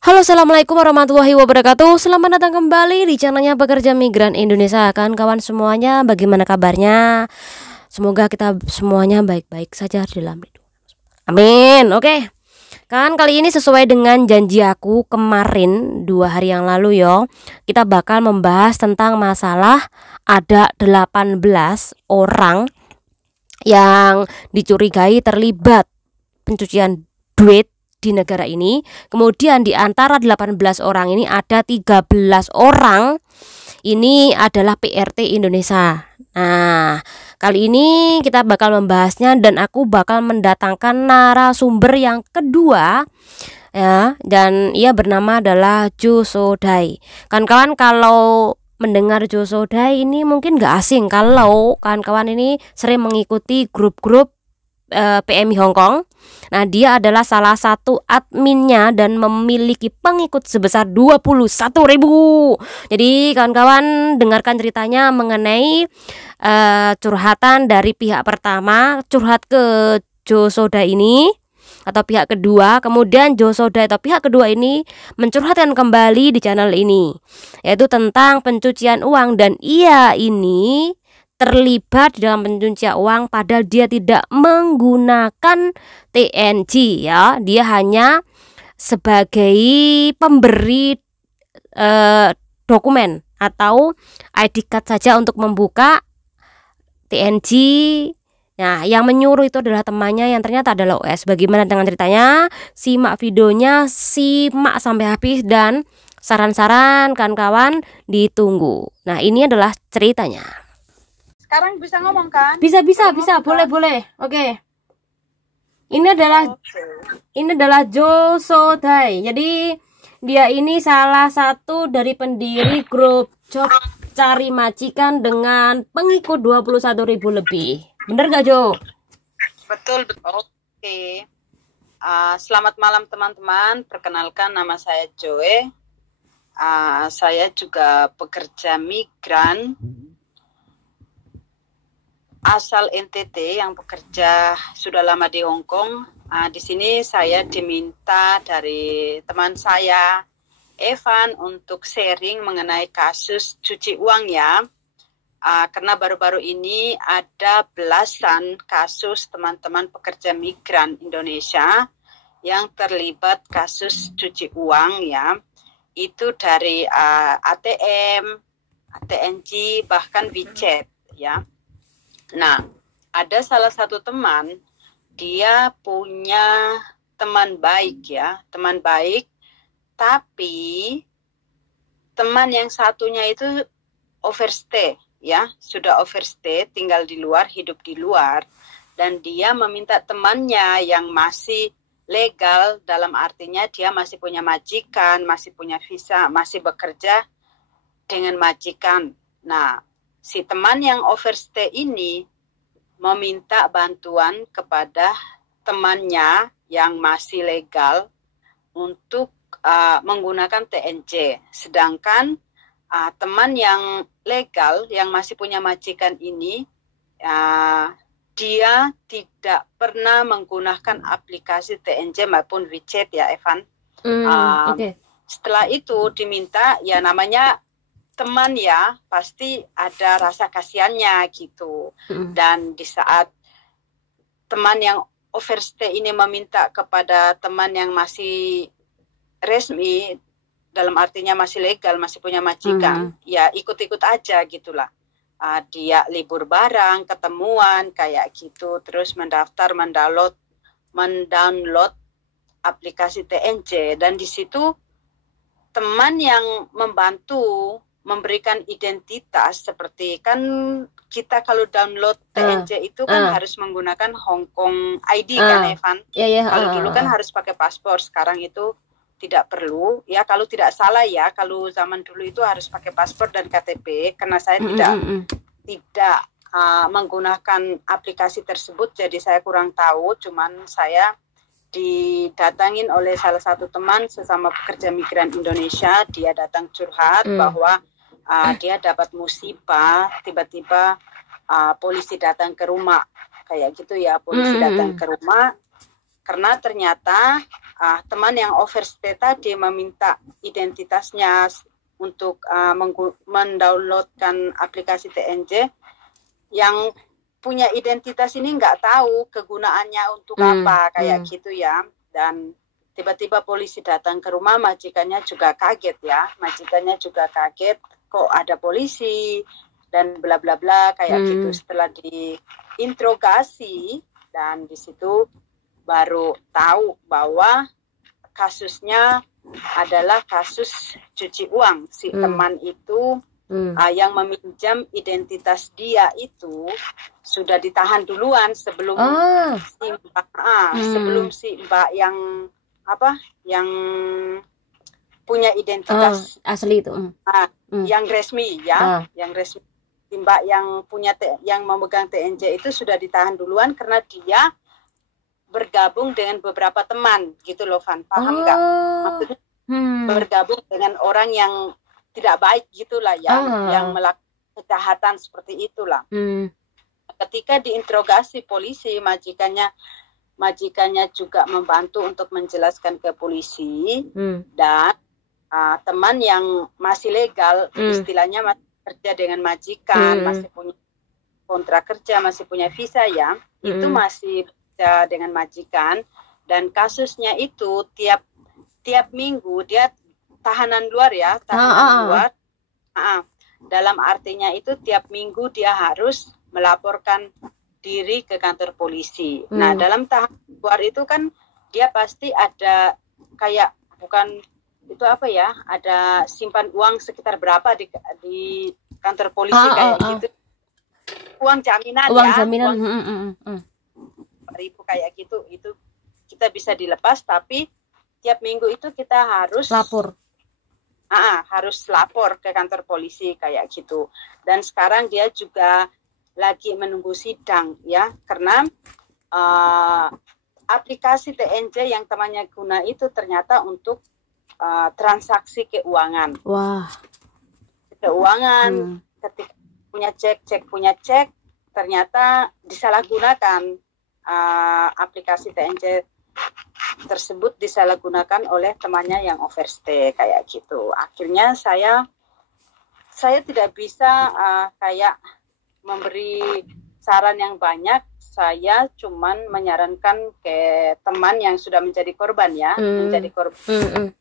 Halo, assalamualaikum warahmatullahi wabarakatuh. Selamat datang kembali di channelnya Pekerja Migran Indonesia. Kawan semuanya, bagaimana kabarnya? Semoga kita semuanya baik-baik saja dalam hidup. Amin. Oke. Kan kali ini sesuai dengan janji aku kemarin 2 hari yang lalu yo. Kita bakal membahas tentang masalah ada 18 orang yang dicurigai terlibat pencucian duit di negara ini. Kemudian di antara 18 orang ini ada 13 orang ini adalah PRT Indonesia. Nah, kali ini kita bakal membahasnya dan aku bakal mendatangkan narasumber yang kedua ya, dan ia bernama adalah Jo Sodai. Kawan-kawan kalau mendengar Jo Sodai ini mungkin gak asing kalau kawan-kawan ini sering mengikuti grup-grup PMI Hong Kong. Nah, dia adalah salah satu adminnya dan memiliki pengikut sebesar 21.000. Jadi kawan-kawan dengarkan ceritanya mengenai curhatan dari pihak pertama, curhat ke Jo Sodai ini atau pihak kedua. Kemudian Jo Sodai atau pihak kedua ini mencurhatkan kembali di channel ini, yaitu tentang pencucian uang, dan ia ini terlibat dalam pencucian uang padahal dia tidak menggunakan TNG ya. Dia hanya sebagai pemberi dokumen atau ID card saja untuk membuka TNG. Nah, yang menyuruh itu adalah temannya yang ternyata adalah OS. Bagaimana dengan ceritanya? Simak videonya, simak sampai habis, dan saran-saran kawan-kawan ditunggu. Nah, ini adalah ceritanya. Sekarang bisa ngomong kan? Bisa, boleh. Oke. Ini adalah Jo Sodai. Jadi dia ini salah satu dari pendiri grup job cari majikan dengan pengikut 21.000 lebih. Bener gak, Jo? Betul. Oke. Selamat malam teman-teman. Perkenalkan, nama saya Joe. Saya juga pekerja migran asal NTT yang bekerja sudah lama di Hong Kong. Di sini saya diminta dari teman saya Evan untuk sharing mengenai kasus cuci uang ya. Karena baru-baru ini ada belasan kasus teman-teman pekerja migran Indonesia yang terlibat kasus cuci uang ya. Itu dari ATM, TNG, bahkan WeChat ya. Nah, ada salah satu teman, dia punya teman baik ya, teman baik, tapi teman yang satunya itu overstay ya, sudah overstay, tinggal di luar, hidup di luar, dan dia meminta temannya yang masih legal, dalam artinya dia masih punya majikan, masih punya visa, masih bekerja dengan majikan. Nah, si teman yang overstay ini meminta bantuan kepada temannya yang masih legal untuk menggunakan TNC. Sedangkan teman yang legal yang masih punya majikan ini, dia tidak pernah menggunakan aplikasi TNC maupun WeChat ya, Evan. Okay. Setelah itu diminta, ya namanya teman ya, pasti ada rasa kasihannya gitu. Dan di saat teman yang overstay ini meminta kepada teman yang masih resmi, dalam artinya masih legal, masih punya majikan, ya ikut-ikut aja gitulah. Dia libur bareng, ketemuan kayak gitu, terus mendaftar, mendownload aplikasi TNC, dan di situ teman yang membantu memberikan identitas, seperti kan kita kalau download TNC itu kan harus menggunakan Hong Kong ID kan, Evan? Kalau dulu kan harus pakai paspor, sekarang itu tidak perlu ya, kalau tidak salah ya. Kalau zaman dulu itu harus pakai paspor dan KTP. Karena saya tidak menggunakan aplikasi tersebut, jadi saya kurang tahu. Cuman saya didatangin oleh salah satu teman sesama pekerja migran Indonesia. Dia datang curhat bahwa dia dapat musibah, tiba-tiba polisi datang ke rumah kayak gitu ya. Polisi datang ke rumah karena ternyata teman yang overstay tadi meminta identitasnya untuk mendownloadkan aplikasi TNJ, yang punya identitas ini nggak tahu kegunaannya untuk apa, kayak gitu ya. Dan tiba-tiba polisi datang ke rumah, majikannya juga kaget ya. Majikannya juga kaget, kok ada polisi dan bla bla bla kayak gitu. Setelah diinterogasi, dan di situ baru tahu bahwa kasusnya adalah kasus cuci uang. Si teman itu yang meminjam identitas dia itu sudah ditahan duluan sebelum sebelum si mbak yang punya identitas asli itu yang resmi ya, yang resmi. Mbak yang yang memegang TNJ itu sudah ditahan duluan karena dia bergabung dengan beberapa teman gitu loh, Van. Paham nggak? Maksudnya bergabung dengan orang yang tidak baik gitulah ya, yang melakukan kejahatan seperti itulah. Ketika diinterogasi polisi, majikannya juga membantu untuk menjelaskan ke polisi, dan teman yang masih legal, istilahnya masih kerja dengan majikan, masih punya kontrak kerja, masih punya visa ya, itu masih kerja dengan majikan, dan kasusnya itu tiap minggu dia tahanan luar ya, luar. Dalam artinya itu tiap minggu dia harus melaporkan diri ke kantor polisi. Nah, dalam tahanan luar itu kan dia pasti ada kayak, bukan itu apa ya, ada simpan uang sekitar berapa di kantor polisi kayak gitu. Uang jaminan ribu kayak gitu, itu kita bisa dilepas, tapi tiap minggu itu kita harus harus lapor ke kantor polisi kayak gitu. Dan sekarang dia juga lagi menunggu sidang ya, karena aplikasi TNJ yang temannya guna itu ternyata untuk transaksi keuangan. Keuangan, ketika punya cek ternyata disalahgunakan. Aplikasi TNJ tersebut disalahgunakan oleh temannya yang overstay kayak gitu. Akhirnya saya tidak bisa kayak memberi saran yang banyak. Saya cuman menyarankan ke teman yang sudah menjadi korban ya, menjadi korban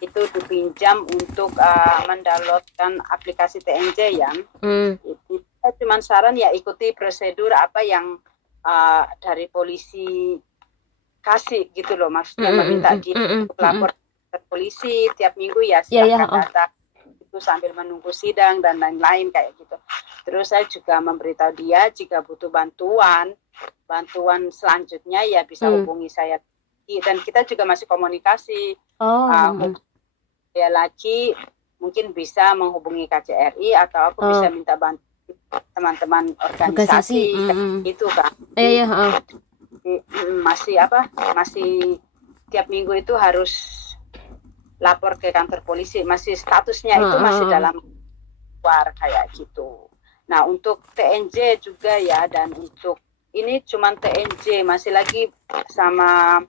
itu dipinjam untuk mendownloadkan aplikasi TNJ ya. Itu cuman saran ya, ikuti prosedur apa yang dari polisi kasih gitu loh, maksudnya meminta untuk lapor ke polisi tiap minggu ya, silakan datang itu sambil menunggu sidang dan lain-lain kayak gitu. Terus saya juga memberitahu dia jika butuh bantuan selanjutnya ya bisa hubungi saya, dan kita juga masih komunikasi. Ya lagi mungkin bisa menghubungi KJRI atau aku bisa minta bantuan teman-teman organisasi itu kan. Masih tiap minggu itu harus lapor ke kantor polisi, masih statusnya itu masih dalam luar kayak gitu. Nah, untuk TNJ juga ya, dan untuk ini cuman TNJ, masih lagi sama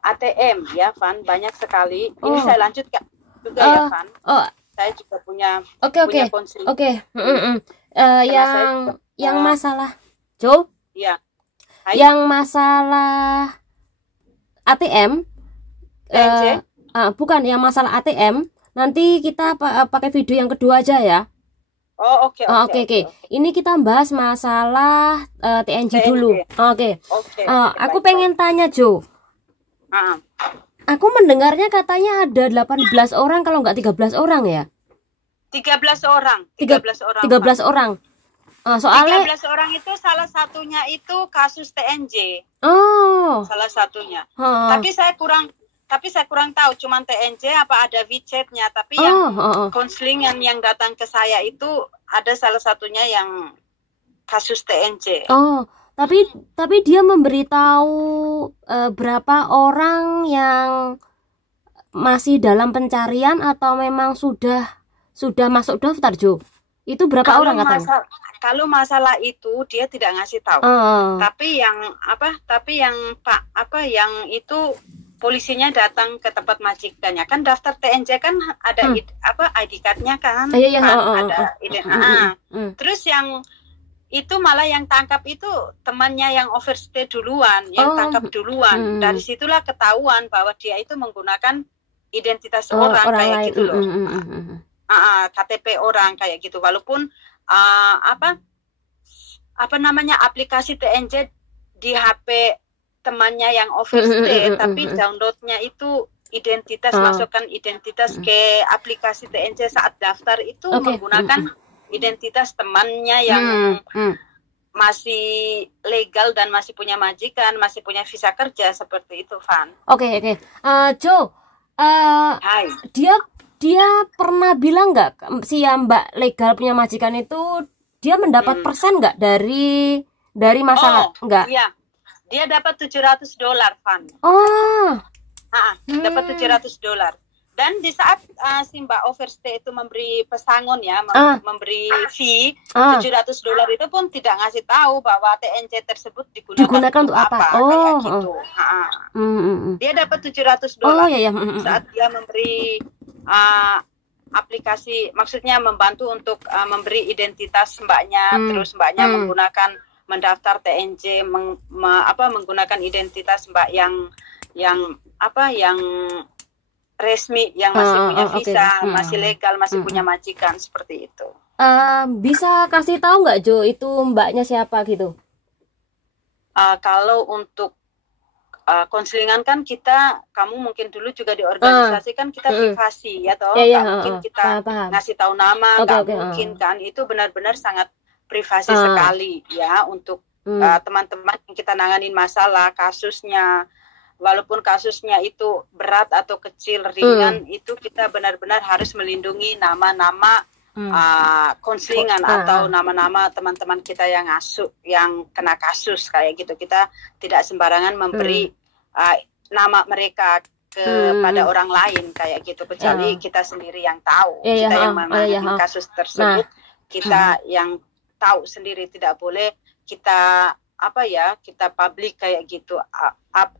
ATM ya, Van, banyak sekali. Ini saya lanjutkan juga ya, Van. Saya juga punya konseling. Yang masalah Jo? Iya. Yang masalah ATM, bukan yang masalah ATM. Nanti kita pakai video yang kedua aja ya. Oke. Ini kita bahas masalah TNJ dulu. Aku pengen tanya Jo. Aku mendengarnya katanya ada 18 orang kalau nggak 13 orang ya? 13 orang. 13 orang. Soalnya 13 orang itu salah satunya itu kasus TNJ. Salah satunya. Tapi saya kurang tahu cuman TNJ apa ada WeChat-nya, tapi yang konseling yang datang ke saya itu ada salah satunya yang kasus TNJ. Tapi dia memberitahu berapa orang yang masih dalam pencarian atau memang sudah masuk daftar, Jo? Itu berapa orang katanya? Kalau masalah itu dia tidak ngasih tahu. Tapi yang itu polisinya datang ke tempat majikannya. Kan daftar TNC kan ada ID card-nya kan, Iya, kan ada Terus yang itu malah yang tangkap itu temannya yang overstay duluan, yang tangkap duluan. Dari situlah ketahuan bahwa dia itu menggunakan identitas orang kayak lain. Gitu loh. KTP orang kayak gitu. Walaupun apa namanya aplikasi TNC di HP temannya yang overstay, tapi downloadnya itu identitas, masukkan identitas ke aplikasi TNC saat daftar itu menggunakan identitas temannya yang masih legal dan masih punya majikan, masih punya visa kerja, seperti itu, Van. Oke. Jo, dia pernah bilang nggak si Mbak legal punya majikan itu dia mendapat persen nggak dari masalah? Nggak? Iya. Dia dapat $700, Van. Dapat $700. Dan di saat si Mbak overstay itu memberi pesangon ya, memberi fee $700 itu pun tidak ngasih tahu bahwa TNC tersebut digunakan untuk apa? Kayak gitu. Dia dapat $700 saat dia memberi aplikasi, maksudnya membantu untuk memberi identitas mbaknya, terus mbaknya mendaftar TNC, menggunakan identitas mbak yang resmi, yang masih punya visa, masih legal, masih punya majikan, seperti itu. Bisa kasih tahu nggak Jo itu mbaknya siapa gitu? Kalau untuk konselingan kan kamu mungkin dulu juga di organisasi kan kita privasi ya toh, mungkin kita ngasih tahu nama, nggak mungkin kan, itu benar-benar sangat privasi sekali ya untuk teman-teman yang kita nanganin masalah kasusnya. Walaupun kasusnya itu berat atau kecil, ringan, itu kita benar-benar harus melindungi nama-nama konselingan atau nama-nama teman-teman kita yang kena kasus kayak gitu. Kita tidak sembarangan memberi nama mereka kepada orang lain kayak gitu, kecuali kita sendiri yang tahu, kita yang menangani kasus tersebut, kita yang tahu sendiri. Tidak boleh kita kita publik kayak gitu, up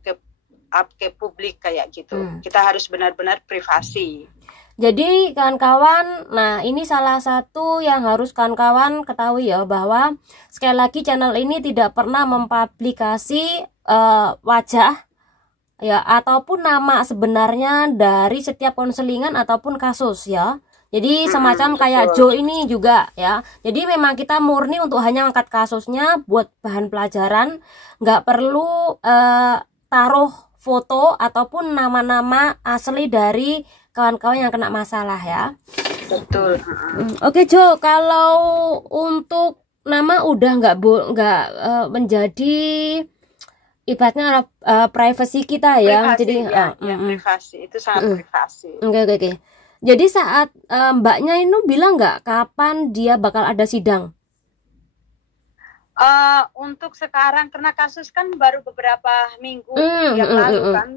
ke publik kayak gitu. Kita harus benar-benar privasi. Jadi kawan-kawan, nah ini salah satu yang harus kawan-kawan ketahui ya, bahwa sekali lagi channel ini tidak pernah mempublikasi wajah ya ataupun nama sebenarnya dari setiap konselingan ataupun kasus ya. Jadi semacam kayak Jo ini juga ya. Jadi memang kita murni untuk hanya angkat kasusnya buat bahan pelajaran, nggak perlu taruh foto ataupun nama-nama asli dari kawan-kawan yang kena masalah ya. Betul. Oke Jo, kalau untuk nama udah nggak menjadi ibaratnya privasi kita ya. Privasi, jadi privasi itu sangat privasi. Oke. Jadi saat mbaknya itu bilang nggak kapan dia bakal ada sidang? Untuk sekarang karena kasus kan baru beberapa minggu yang lalu kan.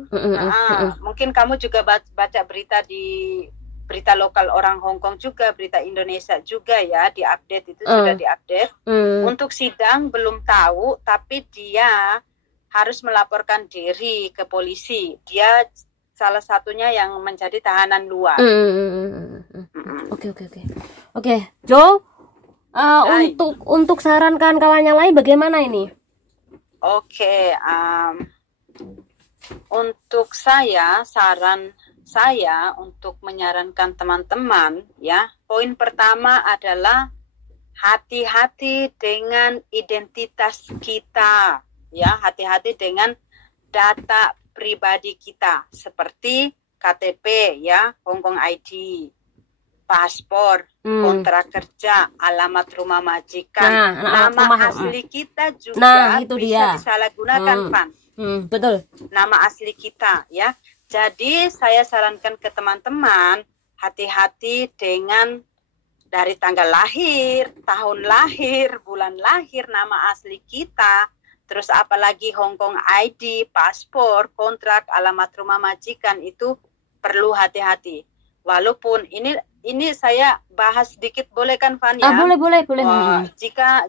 Mungkin kamu juga baca berita lokal orang Hong Kong juga, berita Indonesia juga ya, diupdate itu sudah diupdate. Untuk sidang belum tahu, tapi dia harus melaporkan diri ke polisi. Dia salah satunya yang menjadi tahanan luar. Oke. Jo, untuk saran kawan-kawan yang lain bagaimana ini? Oke, untuk saran saya untuk menyarankan teman-teman ya, poin pertama adalah hati-hati dengan identitas kita ya, hati-hati dengan data pribadi kita seperti KTP ya, Hongkong ID, paspor, kontrak kerja, alamat rumah majikan, nama asli kita juga bisa disalahgunakan, Pan. Betul. Nama asli kita ya. Jadi saya sarankan ke teman-teman hati-hati dengan dari tanggal lahir, tahun lahir, bulan lahir, nama asli kita. Terus apalagi Hongkong ID, paspor, kontrak, alamat rumah majikan itu perlu hati-hati. Walaupun ini saya bahas sedikit, boleh kan Van ya? Boleh.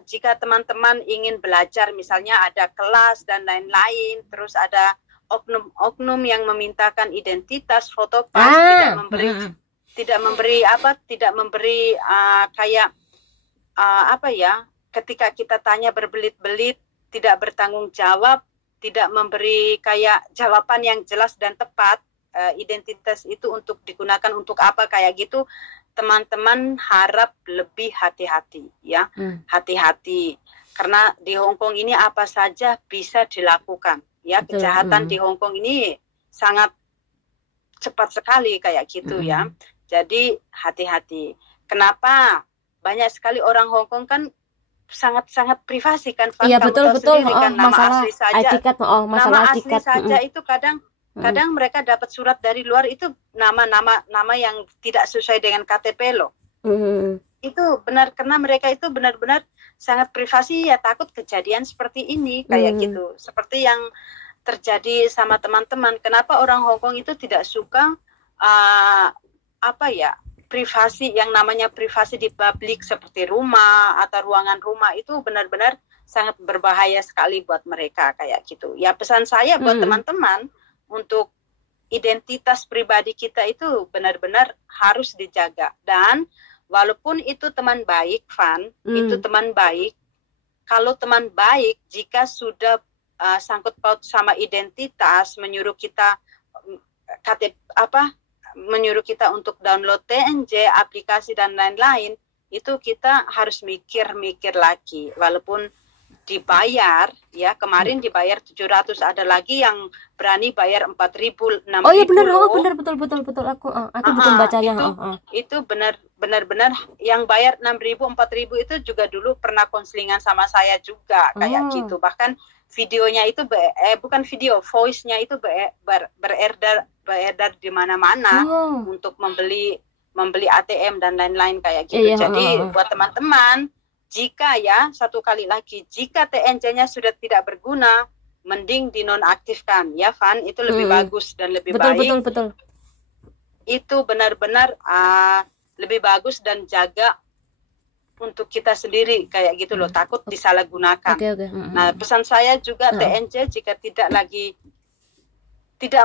Jika teman-teman ingin belajar, misalnya ada kelas dan lain-lain, terus ada oknum-oknum yang memintakan identitas, foto pas, tidak memberi kayak apa ya, ketika kita tanya berbelit-belit, tidak bertanggung jawab, tidak memberi kayak jawaban yang jelas dan tepat. Identitas itu untuk digunakan untuk apa kayak gitu, teman-teman harap lebih hati-hati ya. Hati-hati, karena di Hong Kong ini apa saja bisa dilakukan ya. Kejahatan di Hong Kong ini sangat cepat sekali kayak gitu ya. Jadi hati-hati. Kenapa? Banyak sekali orang Hong Kong kan sangat-sangat privasi kan, Iya, betul kan, nama masalah asli saja, etiket, masalah nama etiket. asli saja itu kadang mereka dapat surat dari luar itu nama yang tidak sesuai dengan KTP loh. Itu benar, karena mereka itu benar-benar sangat privasi ya, takut kejadian seperti ini kayak gitu. Seperti yang terjadi sama teman-teman. Kenapa orang Hong Kong itu tidak suka privasi, yang namanya privasi di publik seperti rumah atau ruangan rumah, itu benar-benar sangat berbahaya sekali buat mereka kayak gitu. Ya, pesan saya buat teman-teman, untuk identitas pribadi kita itu benar-benar harus dijaga. Dan walaupun itu teman baik, Van, itu teman baik, kalau teman baik jika sudah sangkut paut sama identitas, menyuruh kita menyuruh kita untuk download TNJ, aplikasi dan lain-lain, itu kita harus mikir-mikir lagi. Walaupun dibayar ya, kemarin dibayar 700, ada lagi yang berani bayar 4.000, 6.000. Oh iya benar, betul aku belum bacanya. Itu benar-benar yang bayar 6.000, 4.000 itu juga dulu pernah konselingan sama saya juga kayak gitu. Bahkan videonya itu bukan video, voice-nya itu beredar di mana-mana untuk membeli ATM dan lain-lain kayak gitu. Jadi buat teman-teman, jika ya, satu kali lagi, jika TNC-nya sudah tidak berguna, mending dinonaktifkan ya, Van. Itu lebih bagus dan lebih baik. Betul. Itu benar-benar lebih bagus, dan jaga untuk kita sendiri kayak gitu loh, takut disalahgunakan. Nah, pesan saya juga, TNC jika tidak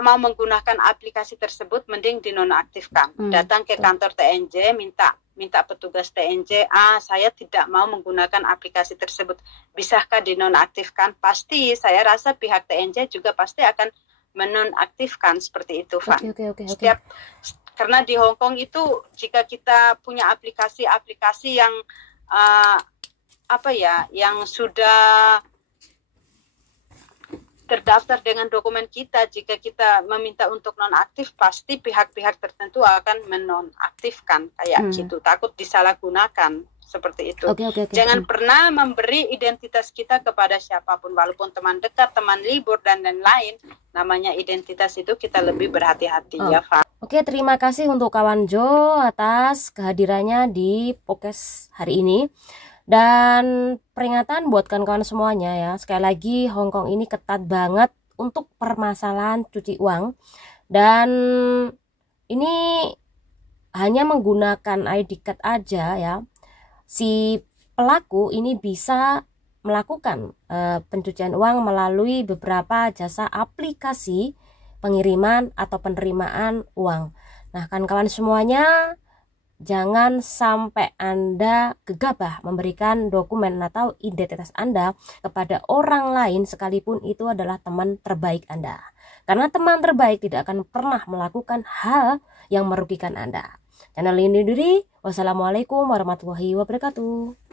mau menggunakan aplikasi tersebut, mending dinonaktifkan. Datang ke kantor TNJ, minta petugas TNJ, saya tidak mau menggunakan aplikasi tersebut, bisakah dinonaktifkan? Pasti saya rasa pihak TNJ juga pasti akan menonaktifkan seperti itu, Van. Karena di Hong Kong itu, jika kita punya aplikasi yang yang sudah terdaftar dengan dokumen kita, jika kita meminta untuk nonaktif, pasti pihak-pihak tertentu akan menonaktifkan kayak gitu, takut disalahgunakan seperti itu. Jangan pernah memberi identitas kita kepada siapapun, walaupun teman dekat, teman libur dan lain-lain. Namanya identitas itu kita lebih berhati-hati ya, Pak. Terima kasih untuk kawan Jo atas kehadirannya di podcast hari ini. Dan peringatan buat kawan-kawan semuanya ya, sekali lagi Hong Kong ini ketat banget untuk permasalahan cuci uang, dan ini hanya menggunakan ID card aja ya, si pelaku ini bisa melakukan pencucian uang melalui beberapa jasa aplikasi pengiriman atau penerimaan uang. Nah, kawan-kawan semuanya, jangan sampai Anda gegabah memberikan dokumen atau identitas Anda kepada orang lain, sekalipun itu adalah teman terbaik Anda. Karena teman terbaik tidak akan pernah melakukan hal yang merugikan Anda. Channel ini diri. Wassalamualaikum warahmatullahi wabarakatuh.